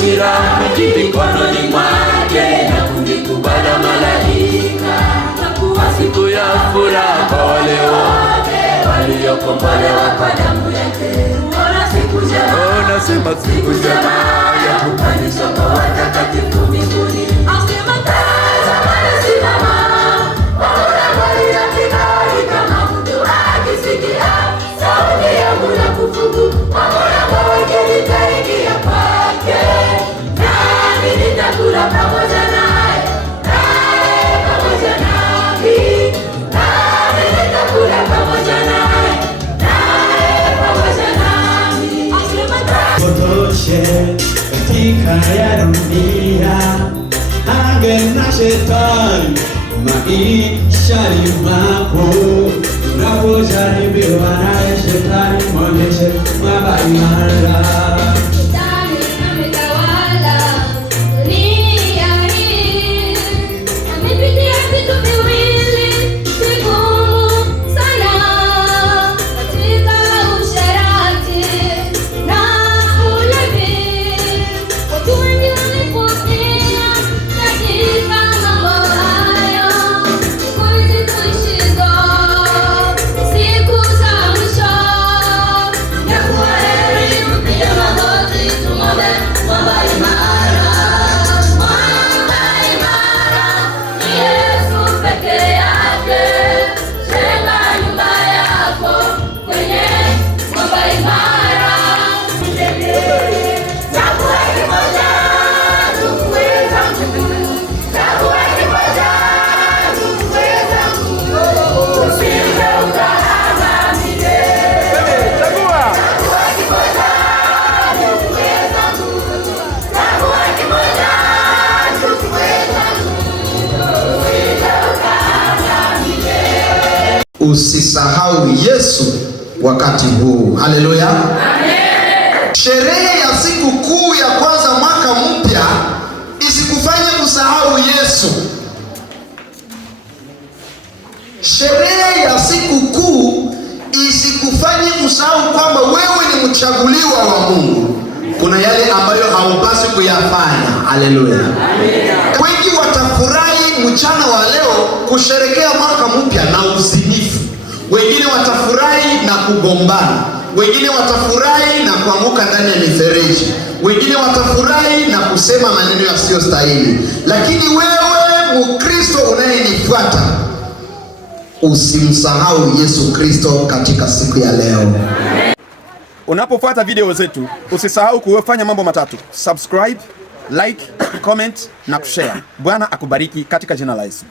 ujira mikononi mwake na kuvikubali malaika, na kuwa siku ya furaha kwa wale wote waliokombolewa kwa damu yake. Nasema siku njema ya kupandishwa kwa watakatifu mbinguni. Asema tazama nasimama, waona gari la kifahari kama mtu akisikia sauti yangu na kufuku, waona mawingu nitaingia kwake, nami nitakula pamoja naye, naye pamoja nami, nami nitakula pamoja naye, naye pamoja nami. Potoshe katika ya dunia, age na shetani maishani mwako. Unapojaribiwa na shetani, mwonyeshe kwamba imara. Usisahau Yesu wakati huu. Haleluya. Amen. Sherehe ya siku kuu ya kwanza mwaka mpya isikufanye kusahau Yesu. Sherehe ya siku kuu isikufanye kusahau kwamba wewe ni mchaguliwa wa Mungu. Kuna yale ambayo haupaswi kuyafanya. Haleluya. Amen. Wengi watafurahi mchana wa leo kusherekea mwaka mpya na uzinifu. Wengine watafurahi na kugombana, wengine watafurahi na kuanguka ndani ya mifereji, wengine watafurahi na kusema maneno yasiyostahili. Lakini wewe Mkristo unayenifuata, usimsahau Yesu Kristo katika siku ya leo. Unapofuata video zetu, usisahau kufanya mambo matatu: subscribe, like, comment na kushare. Bwana akubariki katika jina la Yesu.